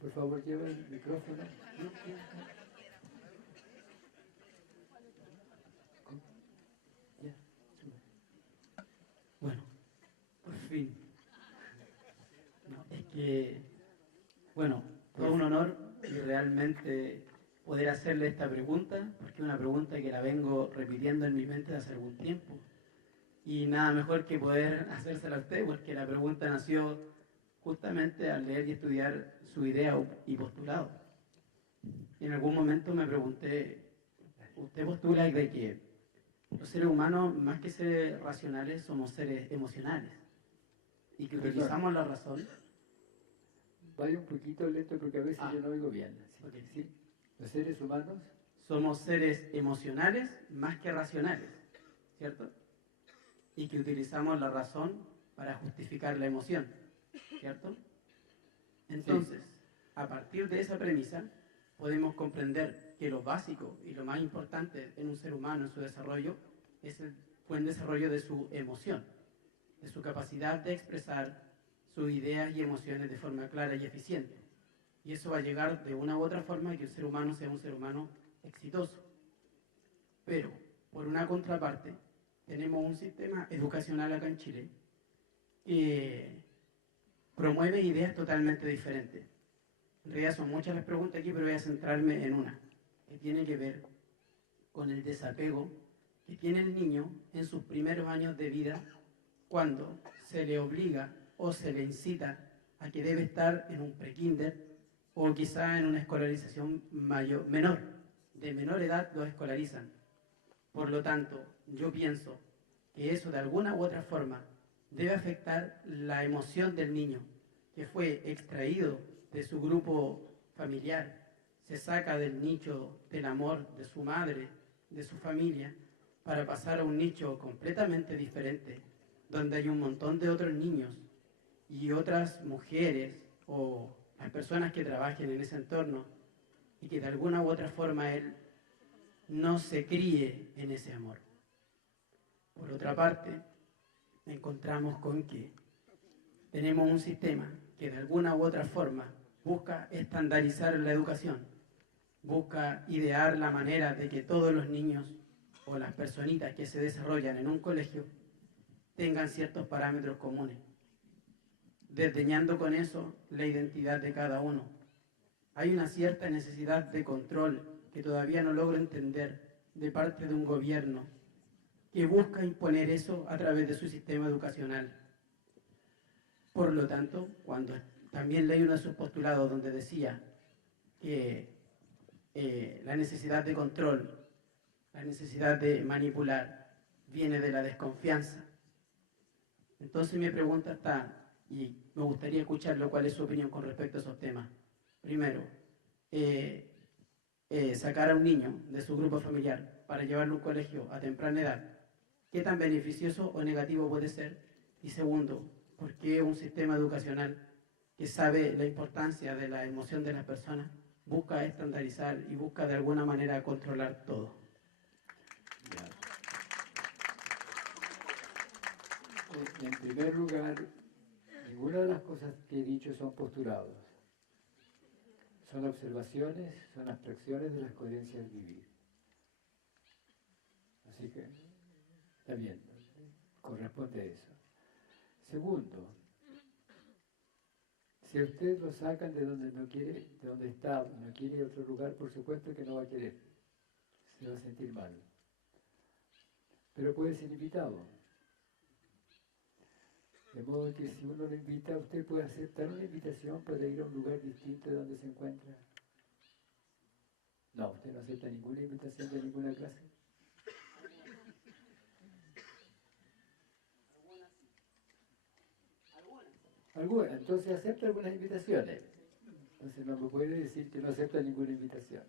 Por favor, lleva el micrófono. Ya, sube. Bueno, por fin. No, es que, bueno, fue un honor y realmente poder hacerle esta pregunta, porque es una pregunta que la vengo repitiendo en mi mente hace algún tiempo. Y nada mejor que poder hacérsela a usted, porque la pregunta nació justamente al leer y estudiar su idea y postulado. Y en algún momento me pregunté, usted postula de que los seres humanos, más que seres racionales, somos seres emocionales y que Perdón, utilizamos la razón. vaya un poquito lento porque a veces yo no oigo bien. ¿Sí? Ok. ¿Sí? Los seres humanos, Somos seres emocionales más que racionales, ¿cierto? Y que utilizamos la razón para justificar la emoción, ¿cierto? Entonces, a partir de esa premisa, podemos comprender que lo básico y lo más importante en un ser humano en su desarrollo es el buen desarrollo de su emoción, de su capacidad de expresar sus ideas y emociones de forma clara y eficiente. Y eso va a llegar de una u otra forma a que el ser humano sea un ser humano exitoso. Pero, por una contraparte, tenemos un sistema educacional acá en Chile que promueve ideas totalmente diferentes. En realidad son muchas las preguntas aquí, pero voy a centrarme en una, que tiene que ver con el desapego que tiene el niño en sus primeros años de vida cuando se le obliga o se le incita a que debe estar en un prekinder o quizá en una escolarización menor. De menor edad lo escolarizan. Por lo tanto, yo pienso que eso de alguna u otra forma debe afectar la emoción del niño, que fue extraído de su grupo familiar, se saca del nicho del amor de su madre, de su familia, para pasar a un nicho completamente diferente, donde hay un montón de otros niños y otras mujeres o las personas que trabajen en ese entorno y que de alguna u otra forma él no se críe en ese amor. Por otra parte, encontramos con que tenemos un sistema que de alguna u otra forma busca estandarizar la educación, busca idear la manera de que todos los niños o las personitas que se desarrollan en un colegio tengan ciertos parámetros comunes, desdeñando con eso la identidad de cada uno. Hay una cierta necesidad de control que todavía no logro entender de parte de un gobierno que busca imponer eso a través de su sistema educacional. Por lo tanto, cuando también leí uno de sus postulados donde decía que la necesidad de control, la necesidad de manipular, viene de la desconfianza. Entonces mi pregunta está, y me gustaría escucharlo, cuál es su opinión con respecto a esos temas. Primero, eh, sacar a un niño de su grupo familiar para llevarlo a un colegio a temprana edad, ¿qué tan beneficioso o negativo puede ser? Y segundo, ¿por qué un sistema educacional que sabe la importancia de la emoción de las personas busca estandarizar y busca de alguna manera controlar todo? ya. En primer lugar, ninguna de las cosas que he dicho son postulados. Son observaciones, son abstracciones de la experiencia del vivir. Así que, está bien, corresponde a eso. Segundo, si a usted lo sacan de donde no quiere, de donde está, no quiere ir a otro lugar, por supuesto que no va a querer. Se va a sentir mal. Pero puede ser invitado. De modo que si uno lo invita, usted puede aceptar una invitación para ir a un lugar distinto de donde se encuentra. No, usted no acepta ninguna invitación de ninguna clase. Algunas. Entonces acepta algunas invitaciones. Entonces no me puede decir que no acepta ninguna invitación.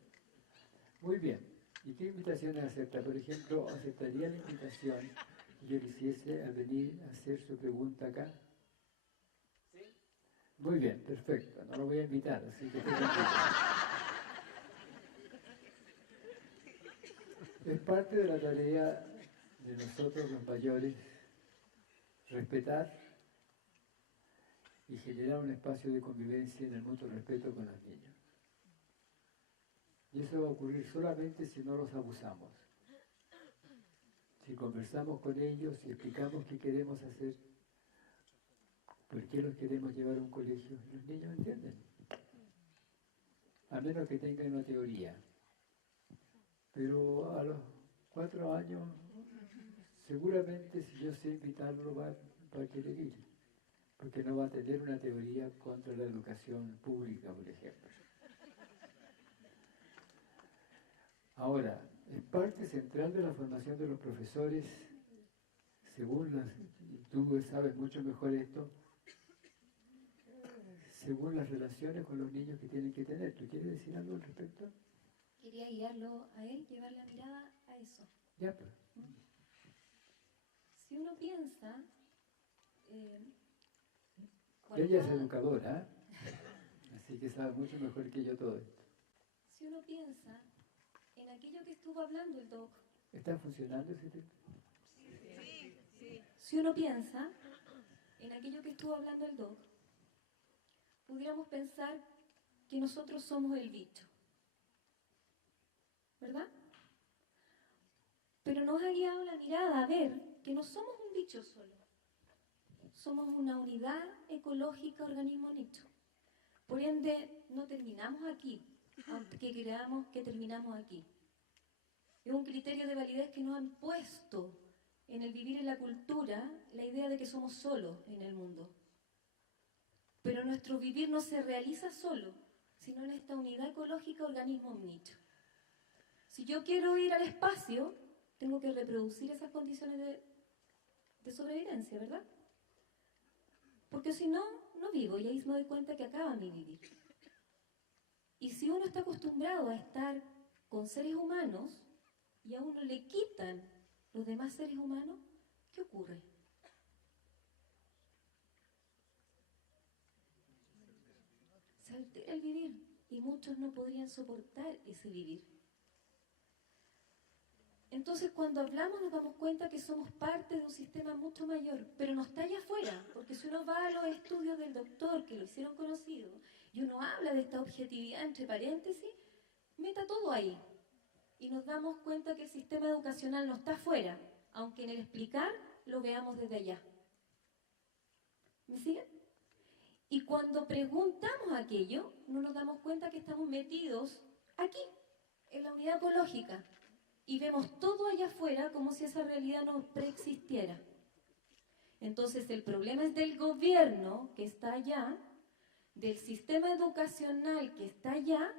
Muy bien. ¿Y qué invitaciones acepta? Por ejemplo, ¿aceptaría la invitación que yo le hiciese a venir a hacer su pregunta acá? Muy bien, perfecto. No lo voy a invitar, así que... Es parte de la tarea de nosotros los mayores respetar y generar un espacio de convivencia en el mutuo respeto con los niños. Y eso va a ocurrir solamente si no los abusamos. Si conversamos con ellos y explicamos qué queremos hacer, por qué los queremos llevar a un colegio, los niños entienden. A menos que tengan una teoría. Pero a los 4 años, seguramente si yo sé invitarlo va a querer ir, porque no va a tener una teoría contra la educación pública, por ejemplo. Ahora, es parte central de la formación de los profesores, según y tú sabes mucho mejor esto, según las relaciones con los niños que tienen que tener. ¿Tú quieres decir algo al respecto? Quería guiarlo a él, llevar la mirada a eso. Ya, pues. Si uno piensa... Ella es educadora, así que sabe mucho mejor que yo todo esto. Si uno piensa en aquello que estuvo hablando el doc... ¿Está funcionando ese tema? Sí. Si uno piensa en aquello que estuvo hablando el doc, pudiéramos pensar que nosotros somos el bicho, ¿verdad? Pero nos ha guiado la mirada a ver que no somos un bicho solo. Somos una unidad ecológica, organismo nicho. Por ende, no terminamos aquí, aunque creamos que terminamos aquí. Es un criterio de validez que nos han puesto en el vivir en la cultura la idea de que somos solos en el mundo. Pero nuestro vivir no se realiza solo, sino en esta unidad ecológica, organismo nicho. Si yo quiero ir al espacio, tengo que reproducir esas condiciones de sobrevivencia, ¿verdad? Porque si no, no vivo y ahí me doy cuenta que acaba mi vivir. Y si uno está acostumbrado a estar con seres humanos y a uno le quitan los demás seres humanos, ¿qué ocurre? Se altera el vivir y muchos no podrían soportar ese vivir. Entonces, cuando hablamos nos damos cuenta que somos parte de un sistema mucho mayor, pero no está allá afuera, porque si uno va a los estudios del doctor, que lo hicieron conocido, y uno habla de esta objetividad entre paréntesis, meta todo ahí. Y nos damos cuenta que el sistema educacional no está afuera, aunque en el explicar lo veamos desde allá. ¿Me siguen? Y cuando preguntamos aquello, no nos damos cuenta que estamos metidos aquí, en la unidad ecológica. Y vemos todo allá afuera como si esa realidad no preexistiera. Entonces el problema es del gobierno que está allá, del sistema educacional que está allá,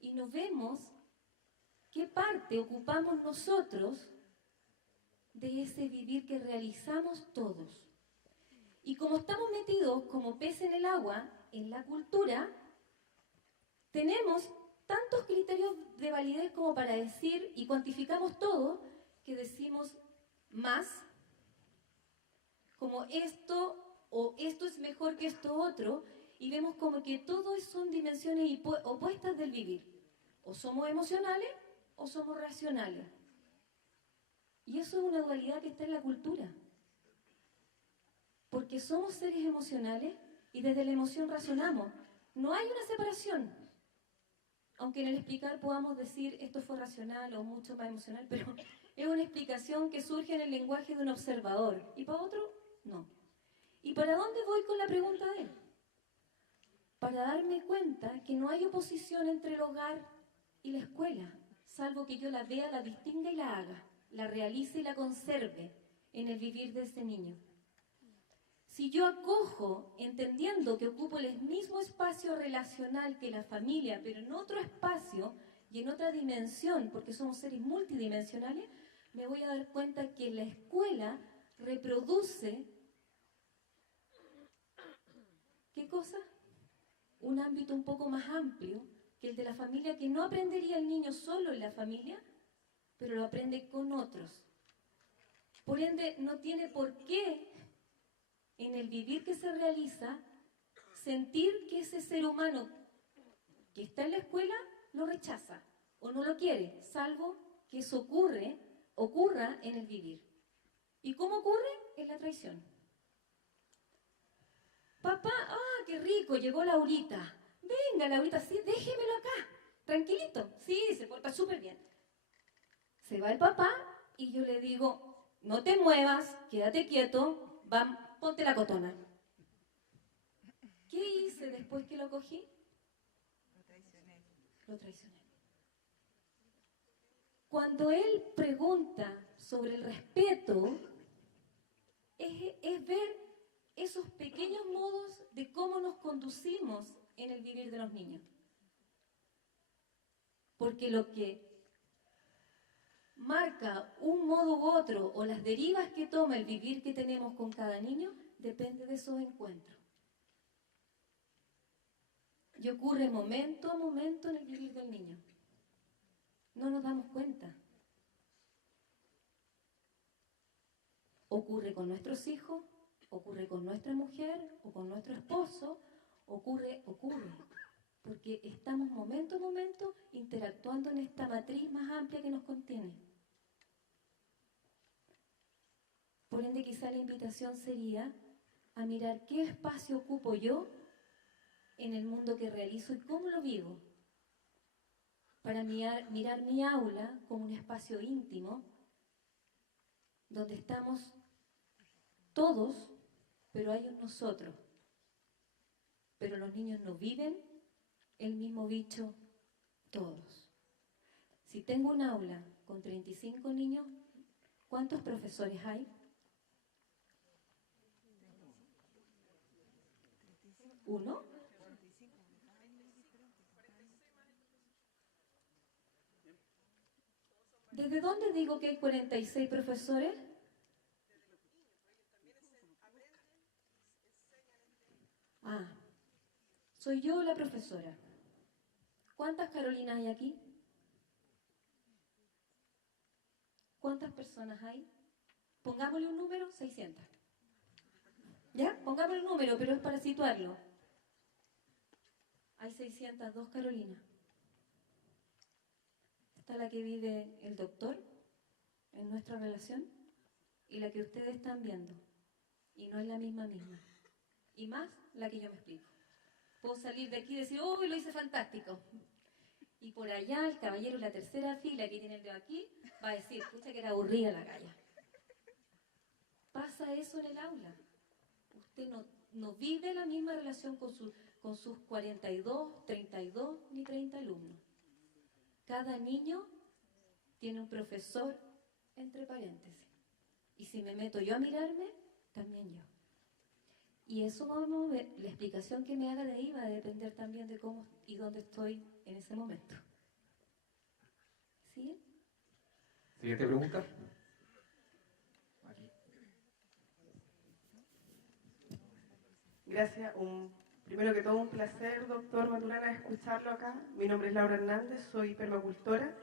y no vemos qué parte ocupamos nosotros de ese vivir que realizamos todos. Y como estamos metidos como pez en el agua, en la cultura, tenemos tantos criterios de validez como para decir, y cuantificamos todo, que decimos más, como esto, o esto es mejor que esto otro, y vemos como que todo son dimensiones opuestas del vivir. O somos emocionales, o somos racionales. Y eso es una dualidad que está en la cultura. Porque somos seres emocionales, y desde la emoción razonamos. No hay una separación. Aunque en el explicar podamos decir esto fue racional o mucho más emocional, pero es una explicación que surge en el lenguaje de un observador. Y para otro, no. ¿Y para dónde voy con la pregunta de él? Para darme cuenta que no hay oposición entre el hogar y la escuela, salvo que yo la vea, la distinga y la haga, la realice y la conserve en el vivir de ese niño. Si yo acojo, entendiendo que ocupo el mismo espacio relacional que la familia, pero en otro espacio y en otra dimensión, porque somos seres multidimensionales, me voy a dar cuenta que la escuela reproduce, ¿qué cosa? Un ámbito un poco más amplio que el de la familia, que no aprendería el niño solo en la familia, pero lo aprende con otros. Por ende, no tiene por qué en el vivir que se realiza, sentir que ese ser humano que está en la escuela lo rechaza o no lo quiere, salvo que eso ocurra en el vivir. ¿Y cómo ocurre? En la traición. Papá, qué rico! Llegó Laurita. Venga, Laurita, sí, déjemelo acá. Tranquilito. Sí, se porta súper bien. Se va el papá y yo le digo, no te muevas, quédate quieto, ponte la cotona. ¿Qué hice después que lo cogí? Lo traicioné. Cuando él pregunta sobre el respeto, es ver esos pequeños modos de cómo nos conducimos en el vivir de los niños. Porque lo que marca un modo u otro o las derivas que toma el vivir que tenemos con cada niño depende de esos encuentros. Y ocurre momento a momento en el vivir del niño. No nos damos cuenta. Ocurre con nuestros hijos, ocurre con nuestra mujer o con nuestro esposo, ocurre. Porque estamos momento a momento interactuando en esta matriz más amplia que nos contiene. Por ende, quizá la invitación sería a mirar qué espacio ocupo yo en el mundo que realizo y cómo lo vivo. Para mirar mi aula como un espacio íntimo, donde estamos todos, pero hay un nosotros. Pero los niños no viven el mismo bicho todos. Si tengo un aula con 35 niños, ¿cuántos profesores hay? ¿Uno? ¿Desde dónde digo que hay 46 profesores? Ah, soy yo la profesora. ¿Cuántas Carolinas hay aquí? ¿Cuántas personas hay? Pongámosle un número, 600. ¿Ya? Pongámosle un número, pero es para situarlo. Hay 602 Carolinas. Está la que vive el doctor en nuestra relación y la que ustedes están viendo. Y no es la misma. Y más la que yo me explico. Puedo salir de aquí y decir, ¡oh, lo hice fantástico! Y por allá el caballero en la tercera fila que tiene el dedo aquí va a decir, escucha que era aburrida la galla. Pasa eso en el aula. Usted no vive la misma relación con sus 42, 32 ni 30 alumnos. Cada niño tiene un profesor entre paréntesis. Y si me meto yo a mirarme, también yo. Y eso vamos a ver, la explicación que me haga de ahí va a depender también de cómo y dónde estoy en ese momento. ¿Sí? Siguiente pregunta. Gracias. Primero que todo, un placer, doctor Maturana, escucharlo acá. Mi nombre es Laura Hernández, soy permacultora.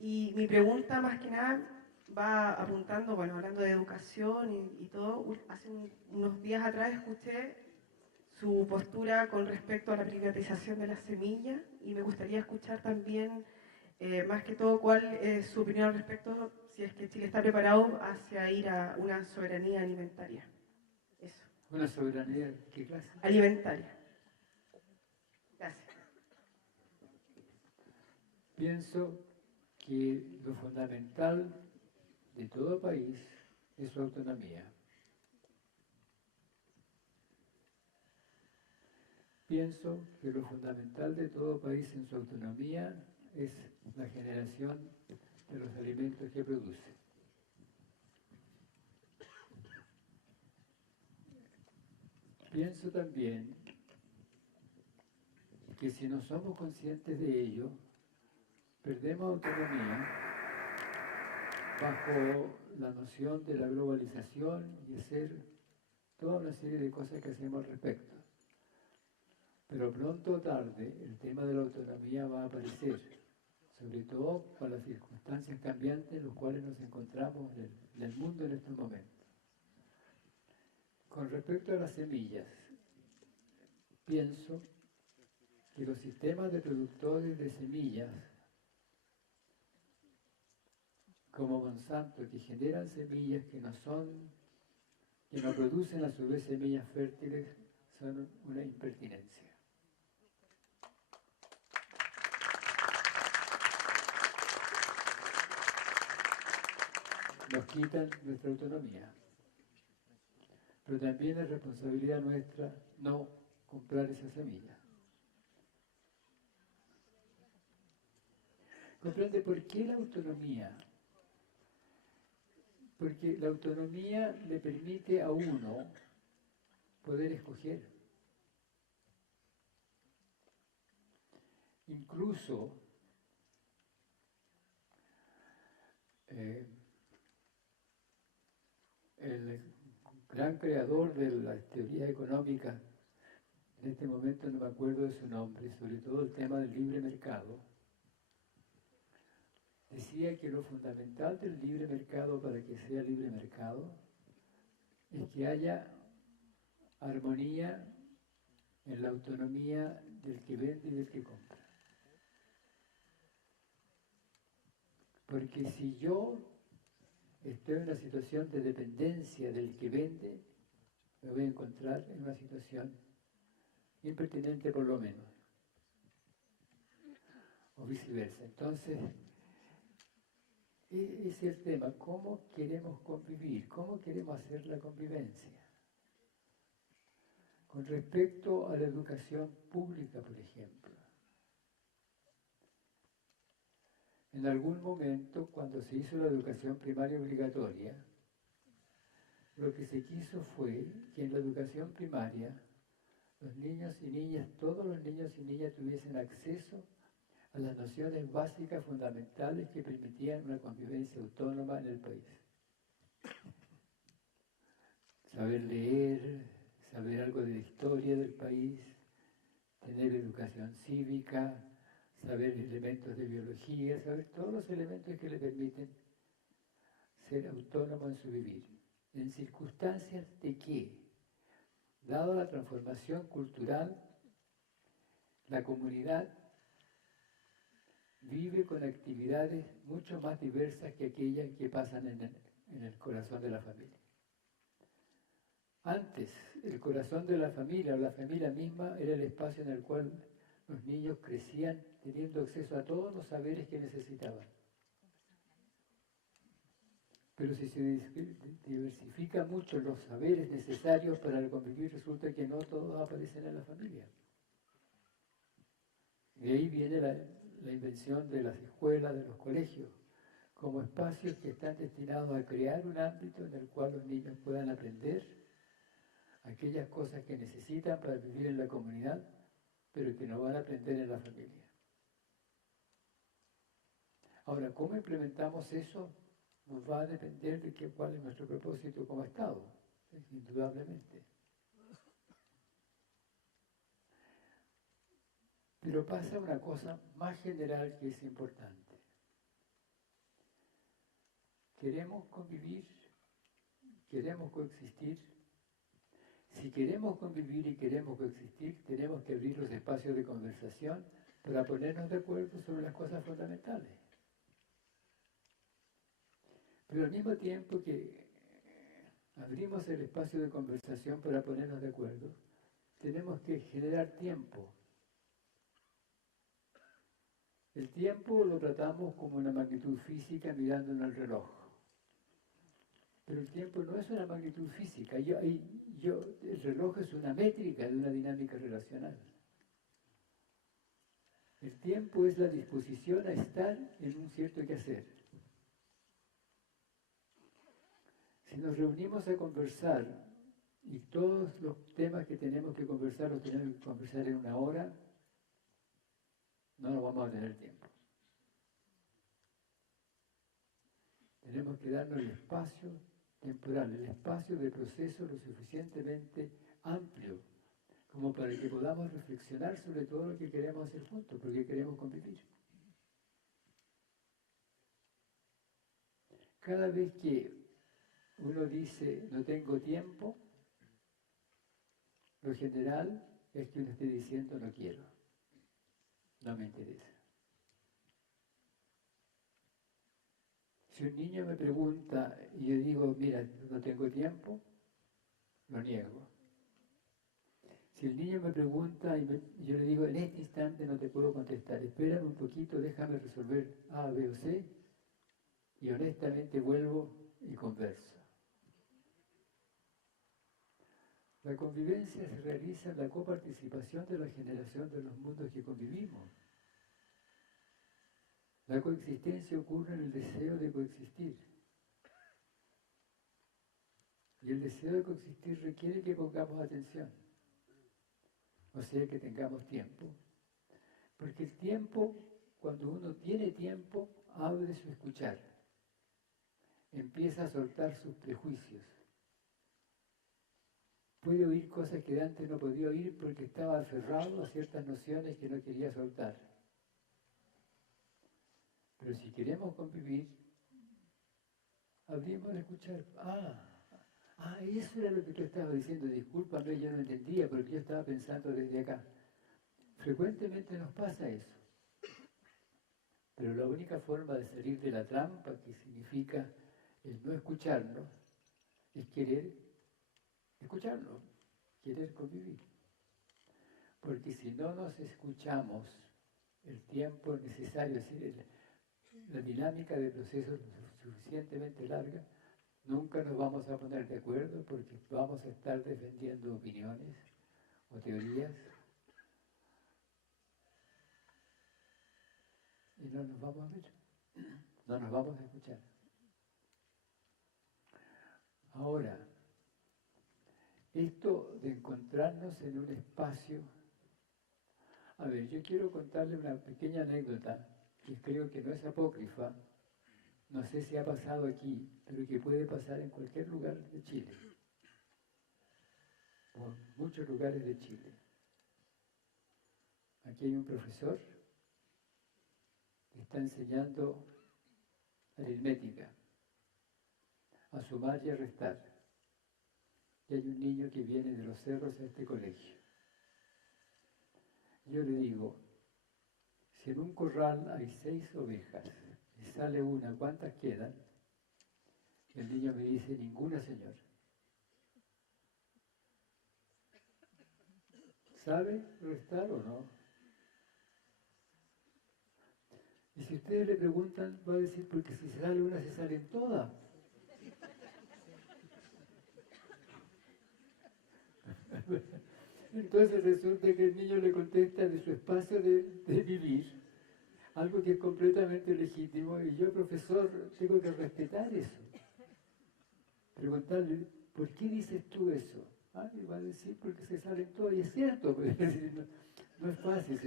Y mi pregunta, más que nada, va apuntando, bueno, hablando de educación y todo. Hace unos días atrás escuché su postura con respecto a la privatización de las semillas y me gustaría escuchar también, más que todo, cuál es su opinión al respecto, si es que Chile está preparado hacia ir a una soberanía alimentaria. Eso. ¿Una soberanía qué clase? Alimentaria. Gracias. Pienso que lo fundamental de todo país es su autonomía. Pienso que lo fundamental de todo país en su autonomía es la generación de los alimentos que produce. Pienso también que si no somos conscientes de ello, perdemos autonomía bajo la noción de la globalización y hacer toda una serie de cosas que hacemos al respecto. Pero pronto o tarde el tema de la autonomía va a aparecer, sobre todo con las circunstancias cambiantes en las cuales nos encontramos en el mundo en estos momentos. Con respecto a las semillas, pienso que los sistemas de productores de semillas, como Monsanto, que generan semillas que no producen a su vez semillas fértiles, son una impertinencia. Nos quitan nuestra autonomía. Pero también es responsabilidad nuestra no comprar esa semilla. ¿Comprende por qué la autonomía? Porque la autonomía le permite a uno poder escoger. Incluso el gran creador de las teorías económicas, en este momento no me acuerdo de su nombre, sobre todo el tema del libre mercado, decía que lo fundamental del libre mercado para que sea libre mercado es que haya armonía en la autonomía del que vende y del que compra. Porque si yo estoy en una situación de dependencia del que vende, me voy a encontrar en una situación impertinente por lo menos, o viceversa. Entonces, ese es el tema, ¿cómo queremos convivir? ¿Cómo queremos hacer la convivencia? Con respecto a la educación pública, por ejemplo. En algún momento, cuando se hizo la educación primaria obligatoria, lo que se quiso fue que en la educación primaria los niños y niñas, todos los niños y niñas tuviesen acceso a las nociones básicas fundamentales que permitían una convivencia autónoma en el país. Saber leer, saber algo de la historia del país, tener educación cívica, saber elementos de biología, saber todos los elementos que le permiten ser autónomo en su vivir. En circunstancias de que, dada la transformación cultural, la comunidad vive con actividades mucho más diversas que aquellas que pasan en el corazón de la familia. Antes, el corazón de la familia o la familia misma era el espacio en el cual los niños crecían teniendo acceso a todos los saberes que necesitaban. Pero si se diversifica mucho los saberes necesarios para el convivir, resulta que no todos aparecen en la familia. De ahí viene la invención de las escuelas, de los colegios, como espacios que están destinados a crear un ámbito en el cual los niños puedan aprender aquellas cosas que necesitan para vivir en la comunidad, pero que no van a aprender en la familia. Ahora, ¿cómo implementamos eso? Nos va a depender de cuál es nuestro propósito como Estado, indudablemente. Pero pasa una cosa más general que es importante. ¿Queremos convivir? ¿Queremos coexistir? Si queremos convivir y queremos coexistir, tenemos que abrir los espacios de conversación para ponernos de acuerdo sobre las cosas fundamentales. Pero al mismo tiempo que abrimos el espacio de conversación para ponernos de acuerdo, tenemos que generar tiempo. El tiempo lo tratamos como una magnitud física mirando en el reloj. Pero el tiempo no es una magnitud física. El reloj es una métrica de una dinámica relacional. El tiempo es la disposición a estar en un cierto quehacer. Si nos reunimos a conversar y todos los temas que tenemos que conversar los tenemos que conversar en una hora, no nos vamos a tener tiempo. Tenemos que darnos el espacio temporal, el espacio de proceso lo suficientemente amplio como para que podamos reflexionar sobre todo lo que queremos hacer juntos, porque queremos convivir. Cada vez que uno dice no tengo tiempo, lo general es que uno esté diciendo no quiero, no me interesa. Si un niño me pregunta y yo digo, mira, no tengo tiempo, lo niego. Si el niño me pregunta y yo le digo, en este instante no te puedo contestar, espérame un poquito, déjame resolver A, B o C, y honestamente vuelvo y converso. La convivencia se realiza en la coparticipación de la generación de los mundos que convivimos. La coexistencia ocurre en el deseo de coexistir. Y el deseo de coexistir requiere que pongamos atención. O sea, que tengamos tiempo. Porque el tiempo, cuando uno tiene tiempo, abre su escuchar. Empieza a soltar sus prejuicios. Puede oír cosas que antes no podía oír porque estaba aferrado a ciertas nociones que no quería soltar. Pero si queremos convivir, abrimos el escuchar. Eso era lo que tú estabas diciendo. Discúlpame, yo no entendía porque yo estaba pensando desde acá. Frecuentemente nos pasa eso. Pero la única forma de salir de la trampa, que significa el no escucharnos, es querer escucharnos, querer convivir. Porque si no nos escuchamos el tiempo necesario, es decir, la dinámica del proceso es suficientemente larga, nunca nos vamos a poner de acuerdo porque vamos a estar defendiendo opiniones o teorías y no nos vamos a ver, no nos vamos a escuchar. Ahora, esto de encontrarnos en un espacio, a ver, yo quiero contarle una pequeña anécdota que creo que no es apócrifa, no sé si ha pasado aquí, pero que puede pasar en cualquier lugar de Chile, o en muchos lugares de Chile. Aquí hay un profesor que está enseñando aritmética, a sumar y a restar. Y hay un niño que viene de los cerros a este colegio. Yo le digo, si en un corral hay 6 ovejas y sale una, ¿cuántas quedan? El niño me dice, ninguna, señor. ¿Sabe restar o no? Y si ustedes le preguntan, va a decir, porque si sale una, se salen todas. Entonces resulta que el niño le contesta de su espacio de vivir, algo que es completamente legítimo, y yo, profesor, tengo que respetar eso. Preguntarle, ¿por qué dices tú eso? Y va a decir, porque se salen todas, y es cierto, no es fácil,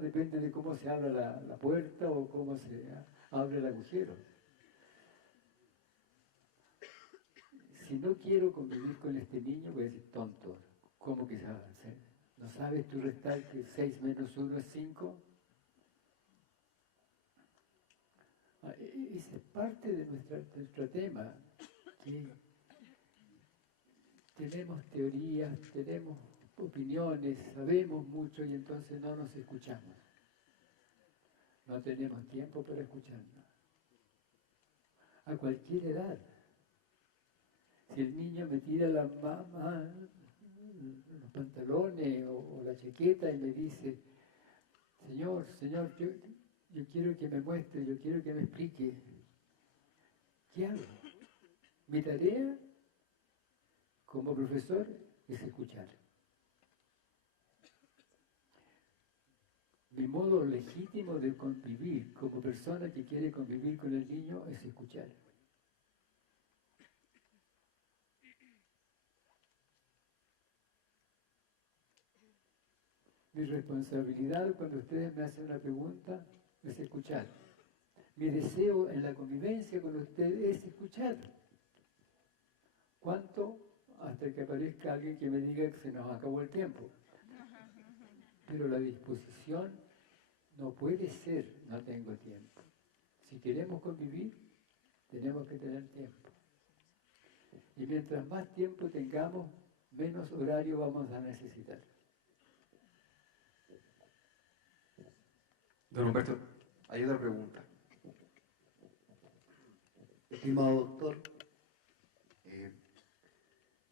depende de cómo se abra la puerta o cómo se abre el agujero. Si no quiero convivir con este niño, voy a decir, tonto, ¿cómo que sabes? ¿No sabes tú restar que 6 menos 1 es 5? Ese es parte de nuestro tema, que tenemos teorías, tenemos opiniones, sabemos mucho y entonces no nos escuchamos. No tenemos tiempo para escucharnos. A cualquier edad. Si el niño me tira la mamá, los pantalones o la chaqueta y me dice, Señor, yo quiero que me muestre, yo quiero que me explique, ¿qué hago? Mi tarea como profesor es escuchar. Mi modo legítimo de convivir como persona que quiere convivir con el niño es escuchar. Mi responsabilidad cuando ustedes me hacen una pregunta es escuchar. Mi deseo en la convivencia con ustedes es escuchar. ¿Cuánto? Hasta que aparezca alguien que me diga que se nos acabó el tiempo. Pero la disposición no puede ser, no tengo tiempo. Si queremos convivir, tenemos que tener tiempo. Y mientras más tiempo tengamos, menos horario vamos a necesitar. Don Humberto, hay otra pregunta. Estimado doctor,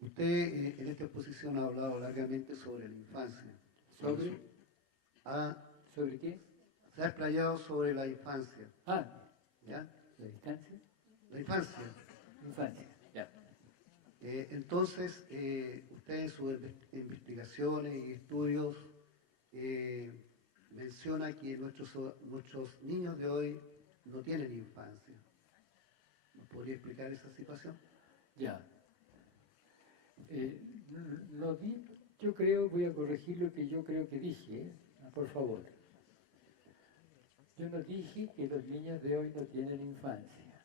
Usted en esta exposición ha hablado largamente sobre la infancia. ¿Sobre? Ha, ¿Sobre qué? se ha explayado sobre la infancia. Ah, ¿Ya? la distancia. La infancia. Infancia, ya. Entonces, usted en sus investigaciones y estudios menciona que nuestros niños de hoy no tienen infancia. ¿Nos podría explicar esa situación? Ya. No yo creo, voy a corregir lo que yo creo que dije, ¿eh? Por favor. Yo no dije que los niños de hoy no tienen infancia.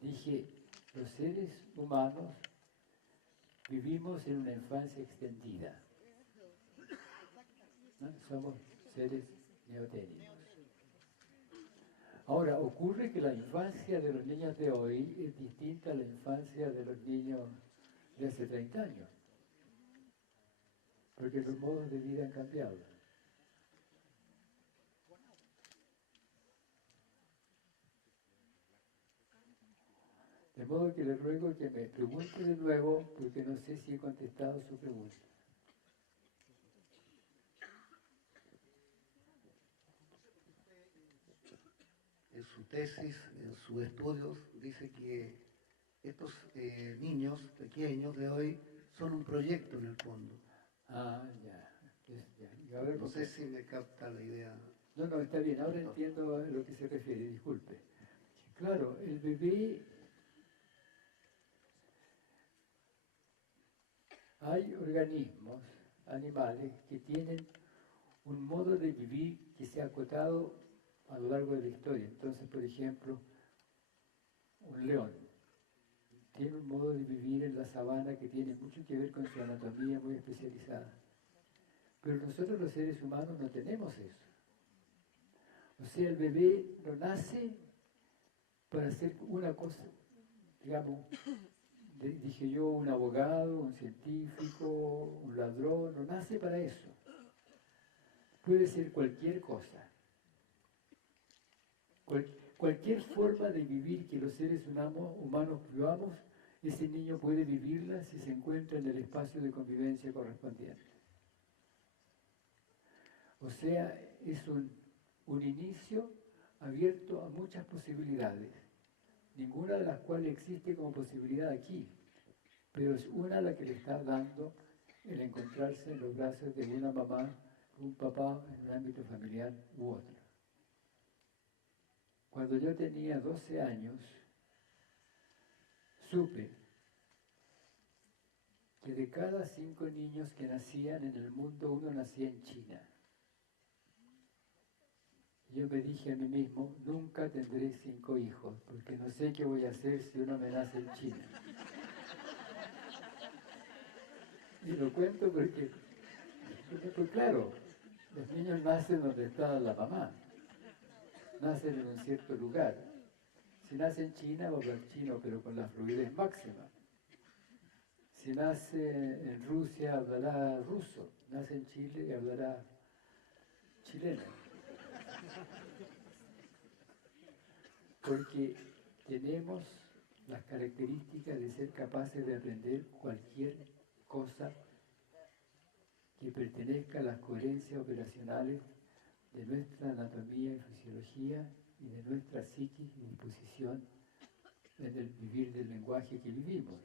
Dije, los seres humanos vivimos en una infancia extendida. ¿No? Somos seres neoténicos. Ahora, ocurre que la infancia de los niños de hoy es distinta a la infancia de los niños de hace 30 años, porque los modos de vida han cambiado. De modo que le ruego que me pregunte de nuevo, porque no sé si he contestado su pregunta. En su tesis, en sus estudios, dice que estos niños pequeños de hoy son un proyecto en el fondo. Ah, ya. Ya. Y ahora, No sé si me capta la idea. No, está bien, ahora entiendo a lo que se refiere, disculpe. Claro, el bebé... Hay organismos, animales, que tienen un modo de vivir que se ha acotado a lo largo de la historia. Entonces, por ejemplo, un león tiene un modo de vivir en la sabana que tiene mucho que ver con su anatomía muy especializada. Pero nosotros los seres humanos no tenemos eso. O sea, el bebé no nace para hacer una cosa, digamos, dije yo, un abogado, un científico, un ladrón, no nace para eso. Puede ser cualquier cosa. Cualquier forma de vivir que los seres humanos vivamos, ese niño puede vivirla si se encuentra en el espacio de convivencia correspondiente. O sea, es un inicio abierto a muchas posibilidades, ninguna de las cuales existe como posibilidad aquí, pero es una la que le está dando el encontrarse en los brazos de una mamá, un papá en un ámbito familiar u otro. Cuando yo tenía 12 años, supe que de cada 5 niños que nacían en el mundo, uno nacía en China. Yo me dije a mí mismo, nunca tendré 5 hijos, porque no sé qué voy a hacer si uno me nace en China. Y lo cuento porque pues claro, los niños nacen donde está la mamá, nacen en un cierto lugar. Si nace en China, va a hablar chino, pero con la fluidez máxima. Si nace en Rusia, hablará ruso. Nace en Chile y hablará chileno. Porque tenemos las características de ser capaces de aprender cualquier cosa que pertenezca a las coherencias operacionales de nuestra anatomía y fisiología y de nuestra psiquis y disposición en el vivir del lenguaje que vivimos.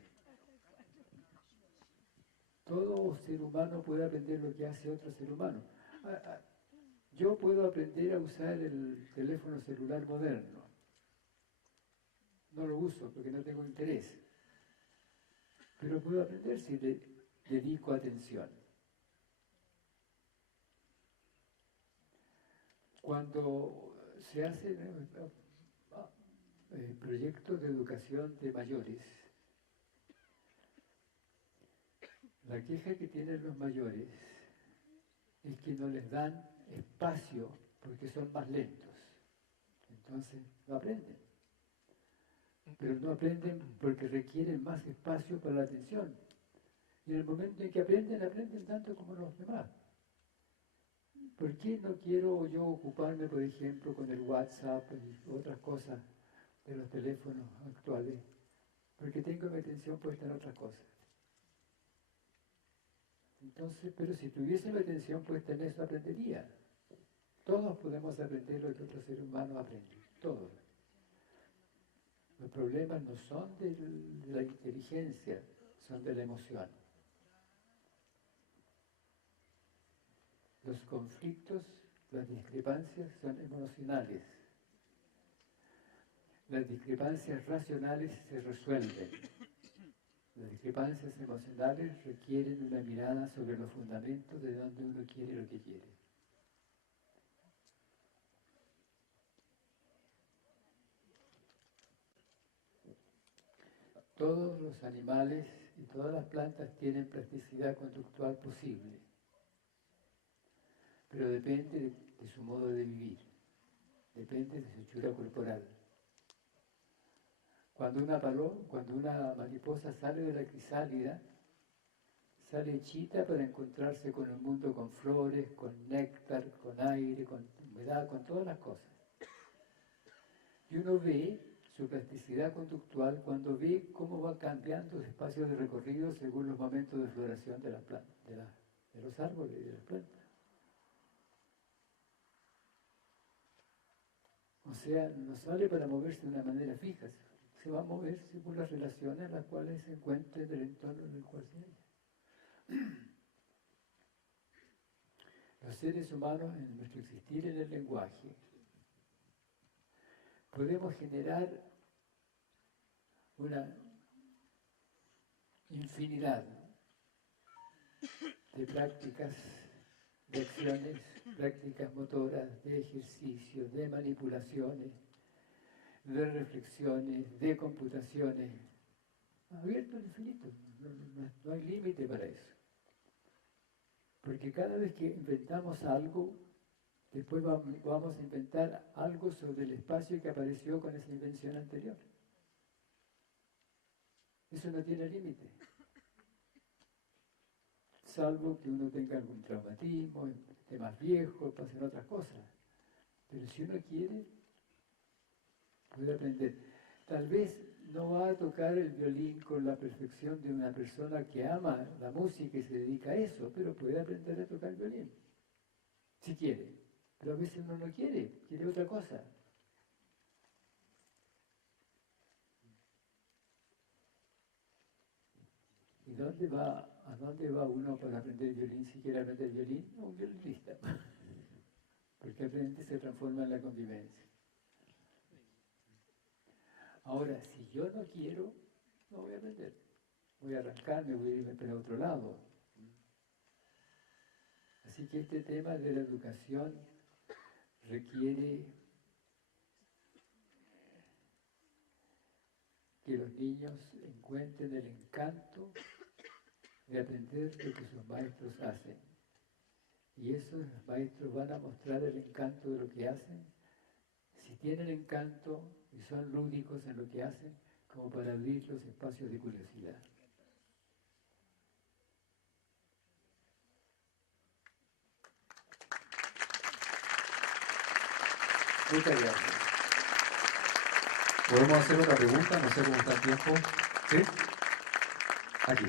Todo ser humano puede aprender lo que hace otro ser humano. Yo puedo aprender a usar el teléfono celular moderno. No lo uso porque no tengo interés. Pero puedo aprender si le dedico atención. Cuando se hacen proyectos de educación de mayores, la queja que tienen los mayores es que no les dan espacio porque son más lentos. Entonces no aprenden. Pero no aprenden porque requieren más espacio para la atención. Y en el momento en que aprenden, aprenden tanto como los demás. ¿Por qué no quiero yo ocuparme, por ejemplo, con el WhatsApp y otras cosas de los teléfonos actuales? Porque tengo mi atención puesta en otras cosas. Entonces, pero si tuviese la atención puesta en eso, aprendería. Todos podemos aprender lo que otro ser humano aprende, todos. Los problemas no son de la inteligencia, son de la emoción. Los conflictos, las discrepancias son emocionales. Las discrepancias racionales se resuelven. Las discrepancias emocionales requieren una mirada sobre los fundamentos de donde uno quiere lo que quiere. Todos los animales y todas las plantas tienen plasticidad conductual posible, pero depende de su modo de vivir, depende de su hechura corporal. Cuando una mariposa sale de la crisálida, sale hechita para encontrarse con el mundo, con flores, con néctar, con aire, con humedad, con todas las cosas. Y uno ve su plasticidad conductual cuando ve cómo va cambiando los espacios de recorrido según los momentos de floración de los árboles y de las plantas. O sea, no sale para moverse de una manera fija, se va a mover según las relaciones en las cuales se encuentre del entorno en el cual se halla. Los seres humanos, en nuestro existir en el lenguaje, podemos generar una infinidad de prácticas, de acciones, prácticas motoras, de ejercicios, de manipulaciones, de reflexiones, de computaciones, abierto al infinito, no hay límite para eso. Porque cada vez que inventamos algo, después vamos a inventar algo sobre el espacio que apareció con esa invención anterior. Eso no tiene límite. Salvo que uno tenga algún traumatismo, esté más viejo, pasen otras cosas. Pero si uno quiere, puede aprender. Tal vez no va a tocar el violín con la perfección de una persona que ama la música y se dedica a eso, pero puede aprender a tocar el violín, si quiere. Pero a veces uno no quiere otra cosa. ¿Y a dónde va uno para aprender violín si quiere aprender violín? No, un violinista. Porque aprende se transforma en la convivencia. Ahora, si yo no quiero, no voy a aprender. Voy a arrancarme, voy a irme para otro lado. Así que este tema de la educación requiere que los niños encuentren el encanto de aprender lo que sus maestros hacen. Y esos maestros van a mostrar el encanto de lo que hacen, si tienen encanto y son lúdicos en lo que hacen, como para abrir los espacios de curiosidad. Muchas gracias. ¿Podemos hacer otra pregunta? No sé cómo está el tiempo. ¿Sí? Aquí.